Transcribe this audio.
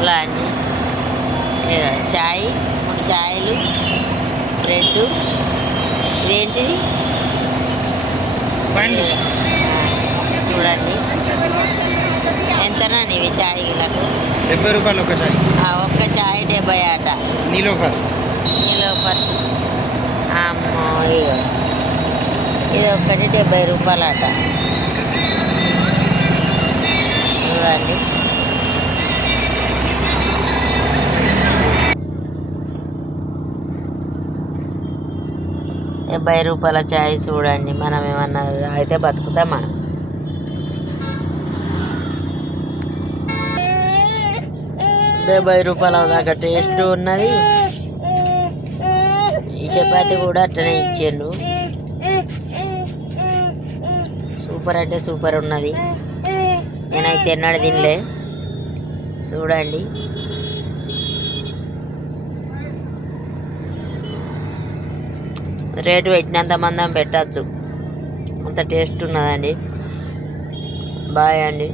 అలా అండి. చాయ్, 3 చాయలు, బ్రెడ్. ఇదేంటిది? చూడండి ఎంతనండి ఇవి చాయ్ గిలకు? 70 రూపాయలు ఒక చాయ్. ఒక్క చాయ్ 70 ఆట. నీలోఫర్ అమ్మో, ఇది ఒక్కటి 70 రూపాయలు అట. చూడండి రూపాయల చాయ్. చూడండి మనం ఏమన్నా అయితే బతుకుతామా? రూపాయల దాకా టేస్ట్ ఉన్నది. ఈ చపాతి కూడా అట్లనే ఇచ్చిండు. సూపర్ అంటే సూపర్ ఉన్నది. నేనైతే ఎన్నడూ తినలే. చూడండి రేటు పెట్టినంత మందం పెట్టచ్చు, అంత టేస్ట్ ఉన్నదండి. బాయ్ అండి.